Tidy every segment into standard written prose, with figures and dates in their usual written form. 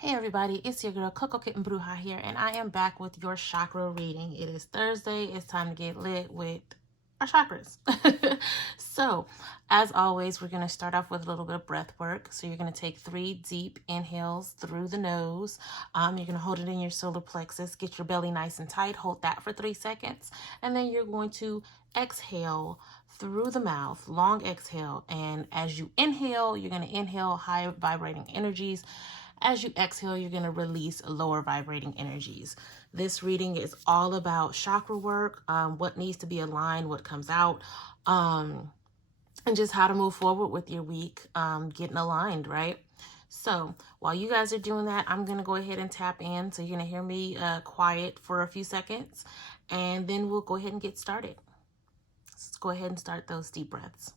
Hey everybody, it's your girl Coco Kitten Bruja here, and I am back with your chakra reading. It is Thursday. It's time to get lit with our chakras. So, as always, we're going to start off with a little bit of breath work. So you're going to take 3 deep inhales through the nose. You're going to hold it in your solar plexus. Get your belly nice and tight. Hold that for 3 seconds. And then you're going to exhale through the mouth, long exhale. And as you inhale, you're going to inhale high vibrating energies. As you exhale, you're going to release lower vibrating energies. This reading is all about chakra work, what needs to be aligned, what comes out, and just how to move forward with your week, getting aligned, right? So while you guys are doing that, I'm going to go ahead and tap in. So you're going to hear me quiet for a few seconds, and then we'll go ahead and get started. Let's go ahead and start those deep breaths.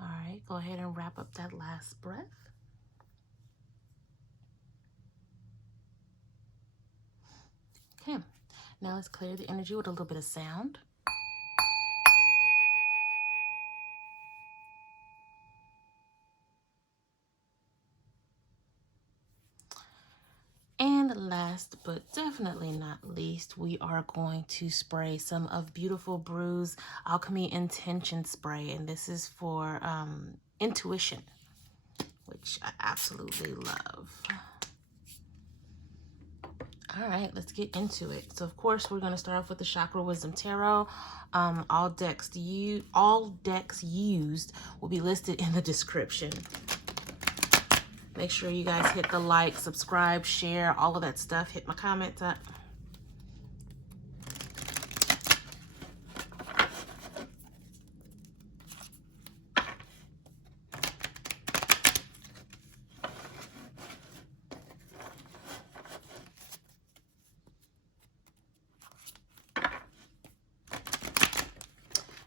All right, go ahead and wrap up that last breath. Okay, now let's clear the energy with a little bit of sound. And last but definitely not least, we are going to spray some of Beautiful Brew's Alchemy Intention Spray. And this is for intuition, which I absolutely love. All right, let's get into it. So, of course, we're going to start off with the Chakra Wisdom Tarot. All decks used will be listed in the description. Make sure you guys hit the like, subscribe, share, all of that stuff. Hit my comments up.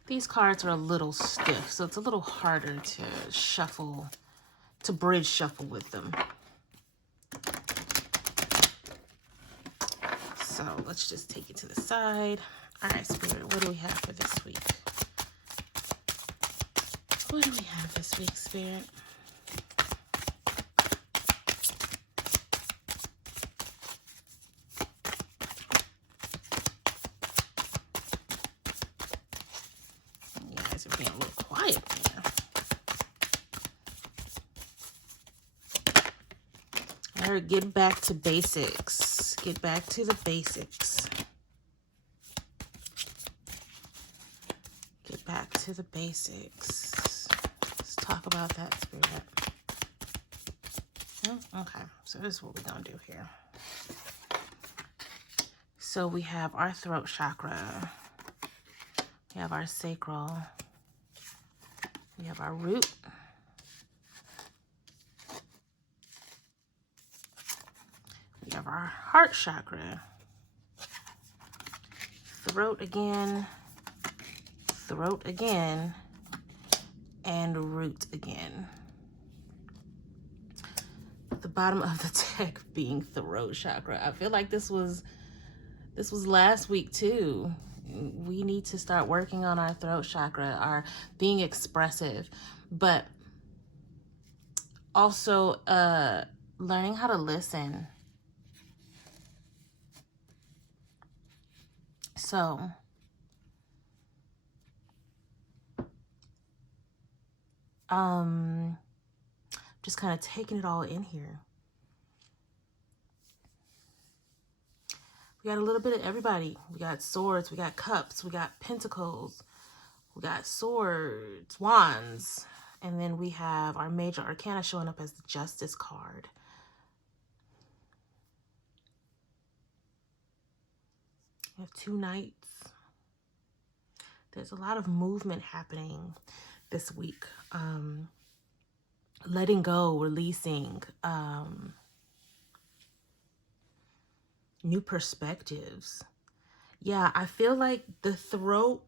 These cards are a little stiff, so it's a little harder to shuffle, to bridge shuffle with them. So let's just take it to the side. All right, Spirit, what do we have for this week? What do we have this week, Spirit? You guys are being a little quiet here. All right, get back to basics. Get back to the basics. Get back to the basics. Let's talk about that, Spirit. Okay, so this is what we're going to do here. So we have our throat chakra. We have our sacral. We have our root. We have our heart chakra. Throat again, and root again. The bottom of the deck being throat chakra. I feel like this was last week too. We need to start working on our throat chakra, our being expressive, but also learning how to listen. So just kind of taking it all in here. We got a little bit of everybody. We got swords, we got cups, we got pentacles, we got swords, wands, and then we have our major arcana showing up as the Justice card. We have 2 knights. There's a lot of movement happening this week. Letting go, releasing, new perspectives. Yeah, I feel like the throat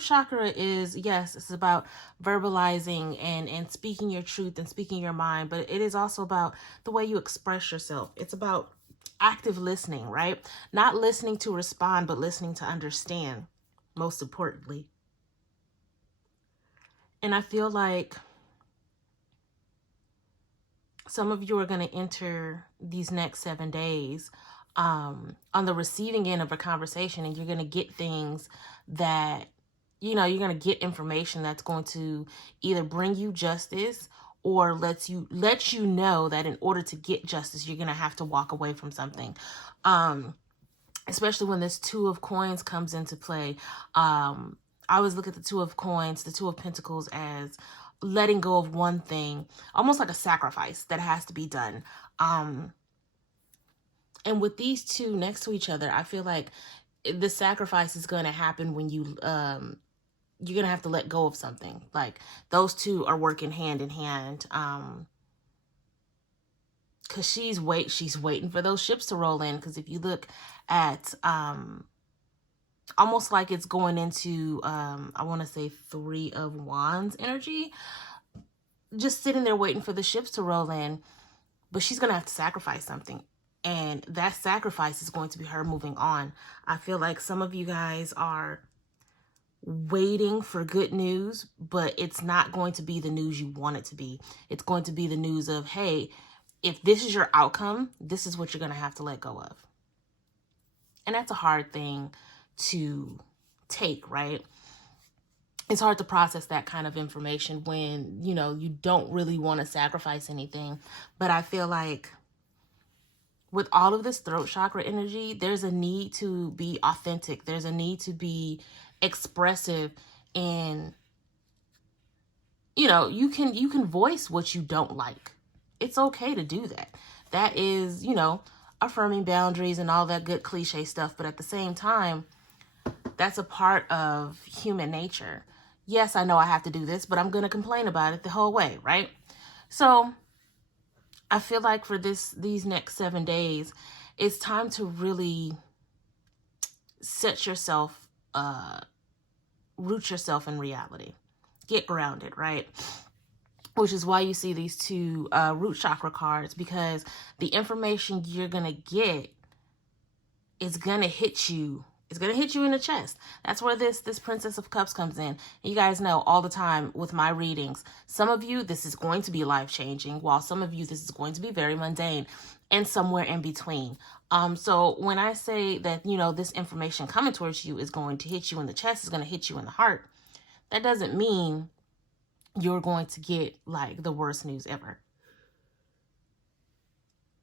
chakra is, yes, it's about verbalizing and speaking your truth and speaking your mind, but it is also about the way you express yourself. It's about active listening, right? Not listening to respond, but listening to understand, most importantly. And I feel like some of you are going to enter these next 7 days on the receiving end of a conversation, and you're going to get things that, you're going to get information that's going to either bring you justice or let you know that in order to get justice, you're going to have to walk away from something. Especially when this Two of Coins comes into play. I always look at the Two of Coins, the Two of Pentacles, as letting go of one thing, almost like a sacrifice that has to be done. And with these two next to each other, I feel like the sacrifice is going to happen when you're going to have to let go of something. Like those two are working hand in hand. Because she's waiting for those ships to roll in. Because if you look at almost like it's going into I want to say Three of Wands energy, just sitting there waiting for the ships to roll in, but she's gonna have to sacrifice something, and that sacrifice is going to be her moving on. I feel like some of you guys are waiting for good news, but it's not going to be the news you want it to be. It's going to be the news of, hey, if this is your outcome, this is what you're gonna have to let go of. And that's a hard thing to take, right? It's hard to process that kind of information when, you don't really want to sacrifice anything. But I feel like with all of this throat chakra energy, there's a need to be authentic. There's a need to be expressive, and, you can voice what you don't like. It's okay to do that. That is, affirming boundaries and all that good cliche stuff. But at the same time, that's a part of human nature. Yes, I know I have to do this, but I'm going to complain about it the whole way, right? So I feel like for these next 7 days, it's time to really set yourself, root yourself in reality. Get grounded, right? Which is why you see these two root chakra cards, because the information you're going to get is going to hit you. It's going to hit you in the chest. That's where this Princess of Cups comes in. You guys know all the time with my readings, some of you, this is going to be life-changing, while some of you, this is going to be very mundane, and somewhere in between. So when I say that, this information coming towards you is going to hit you in the chest, is going to hit you in the heart, that doesn't mean you're going to get like the worst news ever.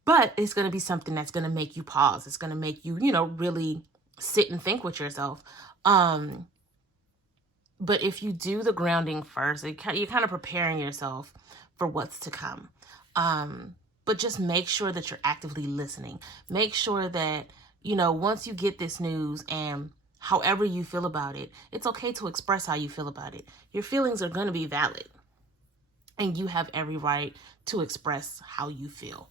But it's going to be something that's going to make you pause. It's going to make you, really sit and think with yourself. But if you do the grounding first, you're kind of preparing yourself for what's to come. But just make sure that you're actively listening. Make sure that, once you get this news, and however you feel about it, it's okay to express how you feel about it. Your feelings are going to be valid, and you have every right to express how you feel.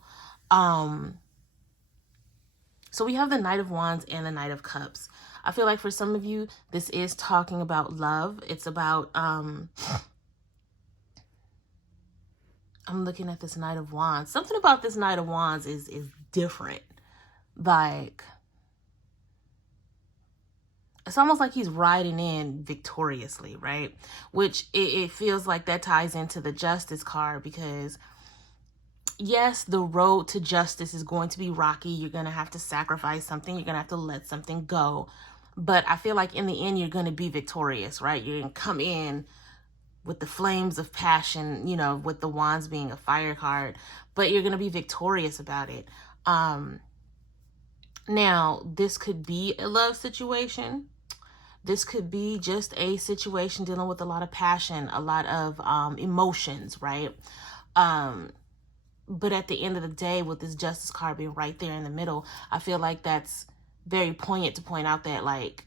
So we have the Knight of Wands and the Knight of Cups. I feel like for some of you, this is talking about love. It's about, I'm looking at this Knight of Wands. Something about this Knight of Wands is different. Like, it's almost like he's riding in victoriously, right? Which it feels like that ties into the Justice card, because yes, the road to justice is going to be rocky. You're going to have to sacrifice something. You're going to have to let something go. But I feel like in the end, you're going to be victorious, right? You're going to come in with the flames of passion, with the wands being a fire card, but you're going to be victorious about it. Now, this could be a love situation. This could be just a situation dealing with a lot of passion, a lot of emotions, right? But at the end of the day, with this Justice card being right there in the middle, I feel like that's very poignant to point out that, like,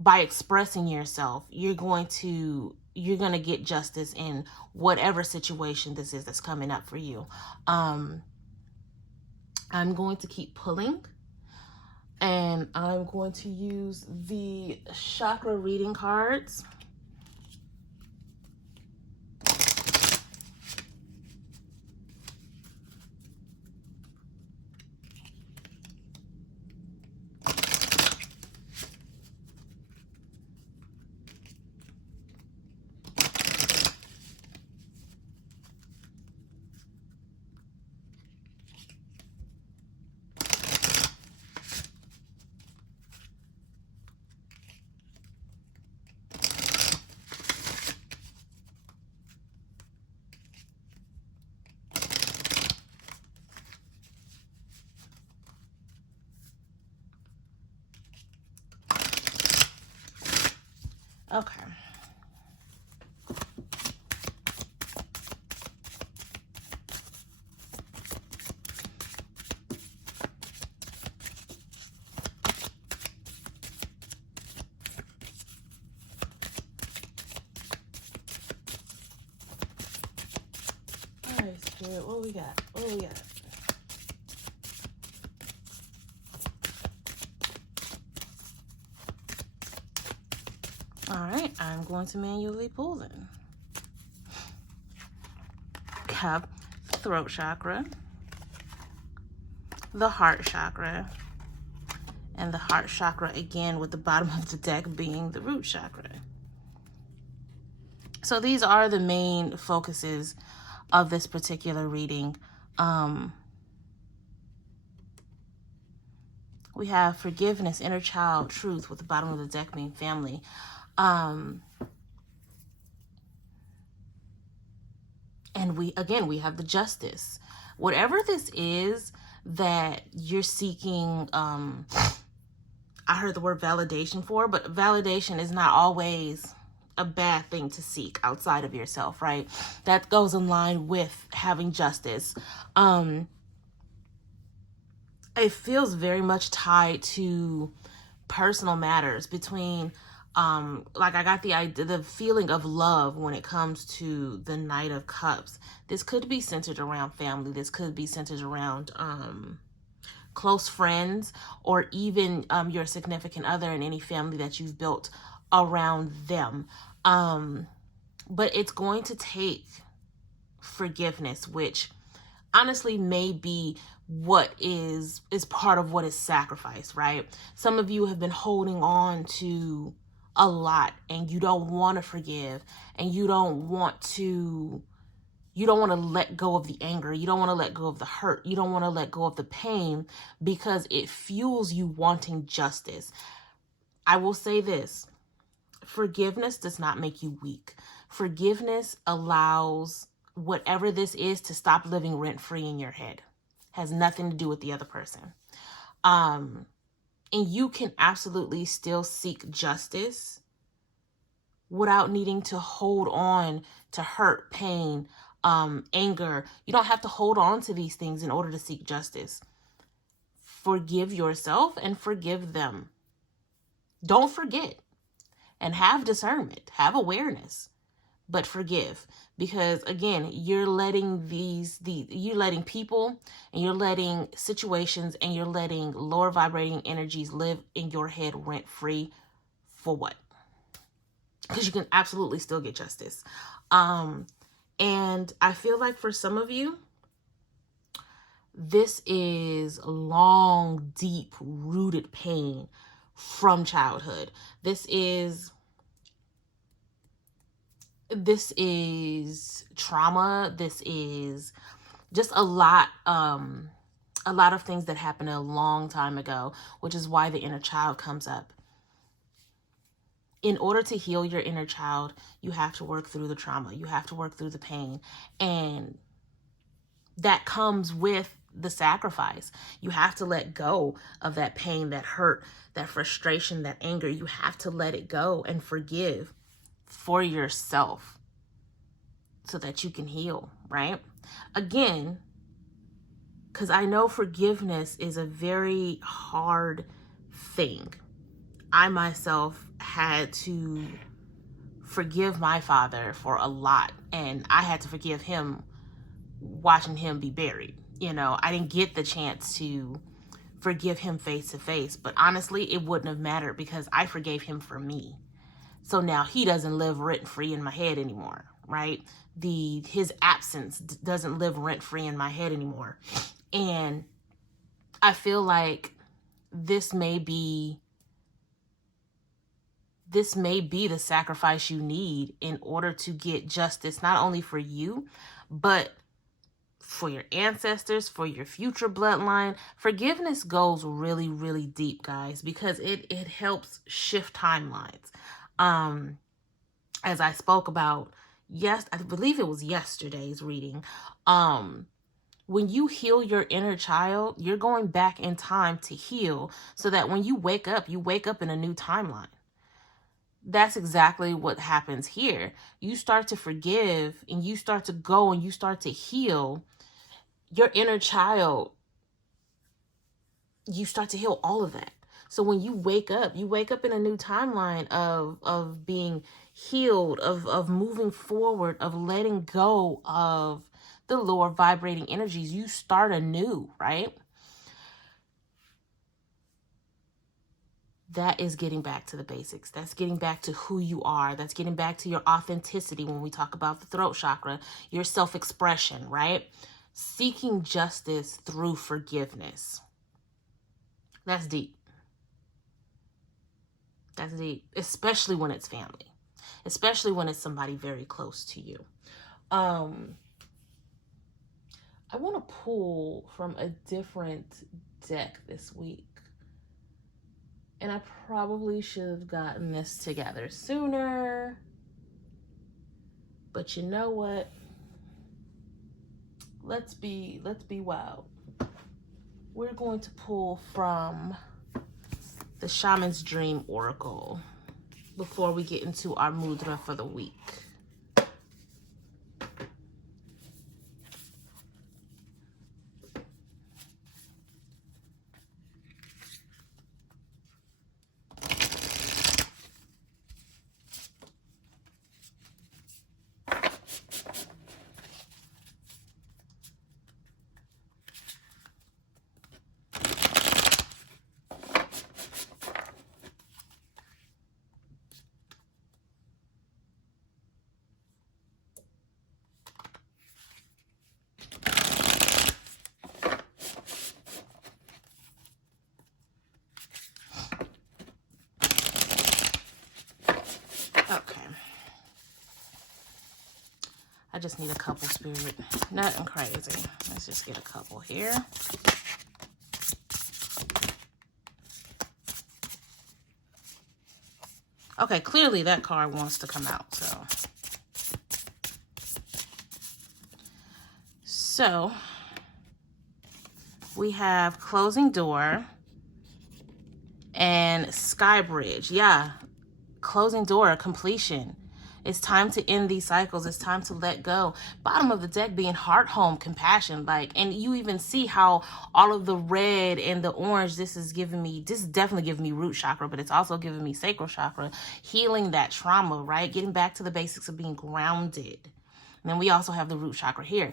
by expressing yourself, you're going to get justice in whatever situation this is that's coming up for you. I'm going to keep pulling, and I'm going to use the chakra reading cards. Okay. All right, Spirit, what we got? What we got? All right, I'm going to manually pull them. Have throat chakra, the heart chakra, and the heart chakra again, with the bottom of the deck being the root chakra. So these are the main focuses of this particular reading. We have forgiveness, inner child, truth, with the bottom of the deck being family. And we have the justice. Whatever this is that you're seeking, I heard the word validation for, but validation is not always a bad thing to seek outside of yourself, right? That goes in line with having justice. It feels very much tied to personal matters between, like I got the feeling of love when it comes to the Knight of Cups. This could be centered around family. This could be centered around close friends, or even your significant other and any family that you've built around them. But it's going to take forgiveness, which honestly may be what is part of what is sacrificed, right? Some of you have been holding on to a lot, and you don't want to forgive, and you don't want to let go of the anger. You don't want to let go of the hurt. You don't want to let go of the pain, because it fuels you wanting justice. I will say this: forgiveness does not make you weak. Forgiveness allows whatever this is to stop living rent-free in your head. Has nothing to do with the other person. And you can absolutely still seek justice without needing to hold on to hurt, pain, anger. You don't have to hold on to these things in order to seek justice. Forgive yourself and forgive them. Don't forget, and have discernment, have awareness, but forgive. Because again, you're letting you're letting people, and you're letting situations, and you're letting lower vibrating energies live in your head rent free. For what? Because you can absolutely still get justice. And I feel like for some of you, this is long, deep rooted pain from childhood. This is trauma. This is just a lot of things that happened a long time ago, which is why the inner child comes up. In order to heal your inner child, you have to work through the trauma. You have to work through the pain. And that comes with the sacrifice. You have to let go of that pain, that hurt, that frustration, that anger. You have to let it go and forgive for yourself so that you can heal, right? Again, because I know forgiveness is a very hard thing. I myself had to forgive my father for a lot, and I had to forgive him watching him be buried. You know, I didn't get the chance to forgive him face to face, but honestly, it wouldn't have mattered because I forgave him for me. So now he doesn't live rent free in my head anymore, right? His absence doesn't live rent free in my head anymore. And I feel like this may be the sacrifice you need in order to get justice, not only for you, but for your ancestors, for your future bloodline. Forgiveness goes really, really deep, guys, because it helps shift timelines. As I spoke about, I believe it was yesterday's reading, when you heal your inner child, you're going back in time to heal so that when you wake up in a new timeline. That's exactly what happens here. You start to forgive and you start to go and you start to heal your inner child. You start to heal all of that. So when you wake up in a new timeline of being healed, of moving forward, of letting go of the lower vibrating energies. You start anew, right? That is getting back to the basics. That's getting back to who you are. That's getting back to your authenticity when we talk about the throat chakra, your self-expression, right? Seeking justice through forgiveness. That's deep. That's deep, especially when it's family, especially when it's somebody very close to you. I want to pull from a different deck this week. And I probably should have gotten this together sooner. But you know what? Let's be wild. We're going to pull from the Shaman's Dream Oracle before we get into our mudra for the week. Okay. I just need a couple, Spirit. Nothing crazy. Let's just get a couple here. Okay, clearly that card wants to come out, So, we have Closing Door and Sky Bridge. Yeah, closing door, completion. It's time to end these cycles. It's time to let go. Bottom of the deck being heart, home, compassion. And you even see how all of the red and the orange, this is definitely giving me root chakra, but it's also giving me sacral chakra, healing that trauma, right? Getting back to the basics of being grounded. And then we also have the root chakra here.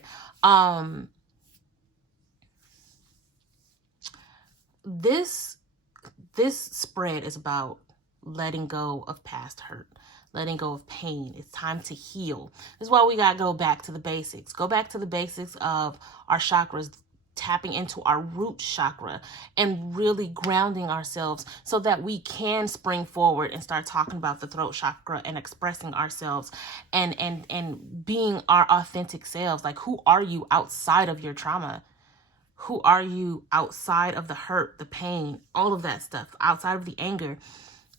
This spread is about letting go of past hurt, letting go of pain. It's time to heal. This is why we got to go back to the basics. Go back to the basics of our chakras, tapping into our root chakra and really grounding ourselves so that we can spring forward and start talking about the throat chakra and expressing ourselves and being our authentic selves. Like, who are you outside of your trauma? Who are you outside of the hurt, the pain, all of that stuff, outside of the anger?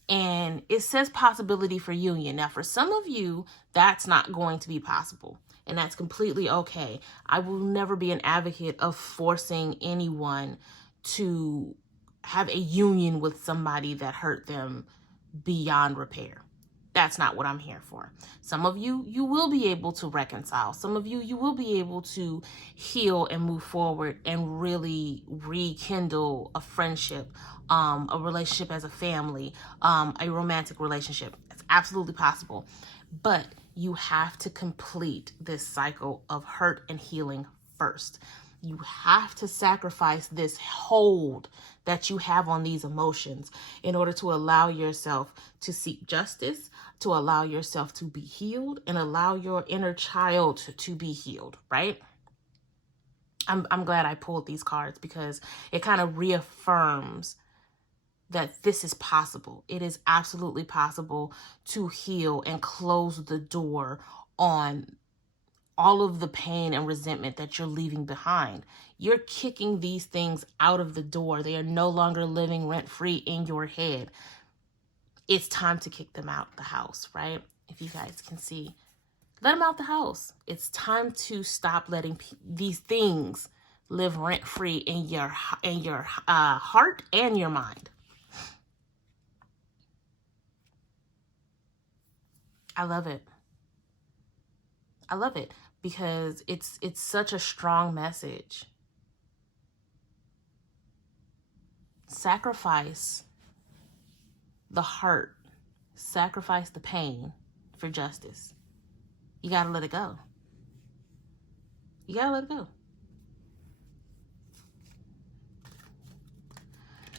And it says possibility for union. Now, for some of you, that's not going to be possible. And that's completely okay. I will never be an advocate of forcing anyone to have a union with somebody that hurt them beyond repair. That's not what I'm here for. Some of you, you will be able to reconcile. Some of you, you will be able to heal and move forward and really rekindle a friendship, a relationship as a family, a romantic relationship. It's absolutely possible. But you have to complete this cycle of hurt and healing first. You have to sacrifice this hold that you have on these emotions in order to allow yourself to seek justice, to allow yourself to be healed, and allow your inner child to be healed, right? I'm glad I pulled these cards because it kind of reaffirms that this is possible. It is absolutely possible to heal and close the door on all of the pain and resentment that you're leaving behind. You're kicking these things out of the door. They are no longer living rent-free in your head. It's time to kick them out the house, right? If you guys can see, let them out the house. It's time to stop letting these things live rent-free in your heart and your mind. I love it. I love it because it's such a strong message. Sacrifice the hurt, sacrifice the pain for justice. You gotta let it go. You gotta let it go.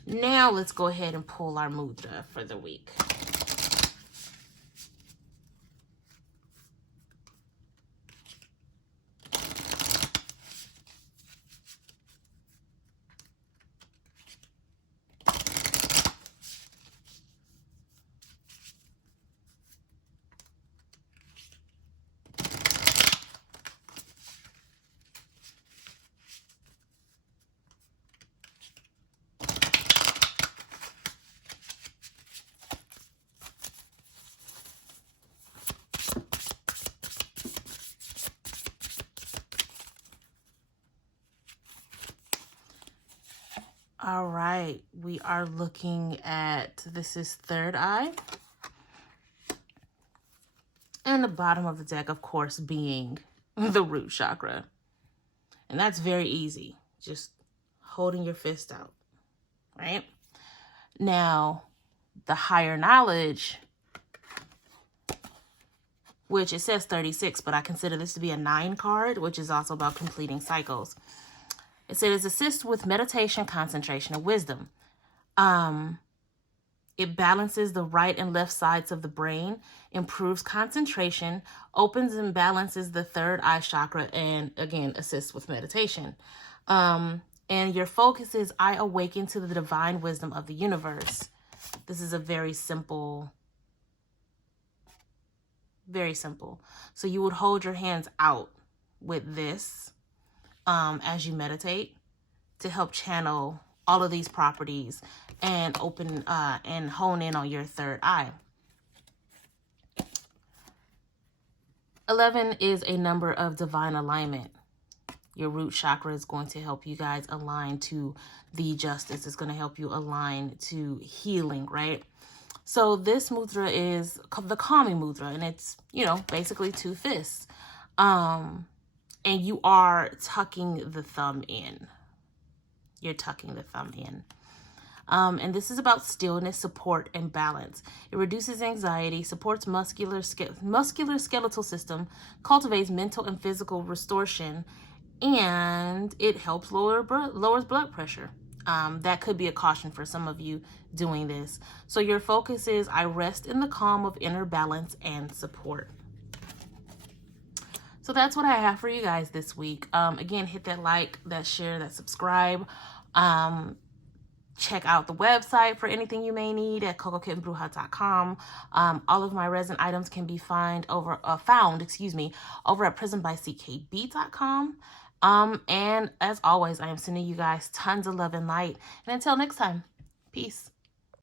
Now let's go ahead and pull our mudra for the week. All right, we are looking at, this is third eye. And the bottom of the deck, of course, being the root chakra. And that's very easy. Just holding your fist out, right? Now, the higher knowledge, which it says 36, but I consider this to be a 9 card, which is also about completing cycles. It says, assist with meditation, concentration, and wisdom. It balances the right and left sides of the brain, improves concentration, opens and balances the third eye chakra, and again, assists with meditation. And your focus is, I awaken to the divine wisdom of the universe. This is a very simple. So you would hold your hands out with this as you meditate to help channel all of these properties and open and hone in on your third eye. 11 is a number of divine alignment. Your root chakra is going to help you guys align to the justice. It's going to help you align to healing, right? So this mudra is the calming mudra, and it's, you know, basically 2 fists. And you are tucking the thumb in. You're tucking the thumb in. And this is about stillness, support, and balance. It reduces anxiety, supports muscular skeletal system, cultivates mental and physical restoration, and it helps lowers blood pressure. That could be a caution for some of you doing this. So your focus is, I rest in the calm of inner balance and support. So that's what I have for you guys this week. Again, hit that like, that share, that subscribe. Check out the website for anything you may need at cocokitandbruja.com. All of my resin items can be found over at prisonbyckb.com. And as always, I am sending you guys tons of love and light. And until next time, peace.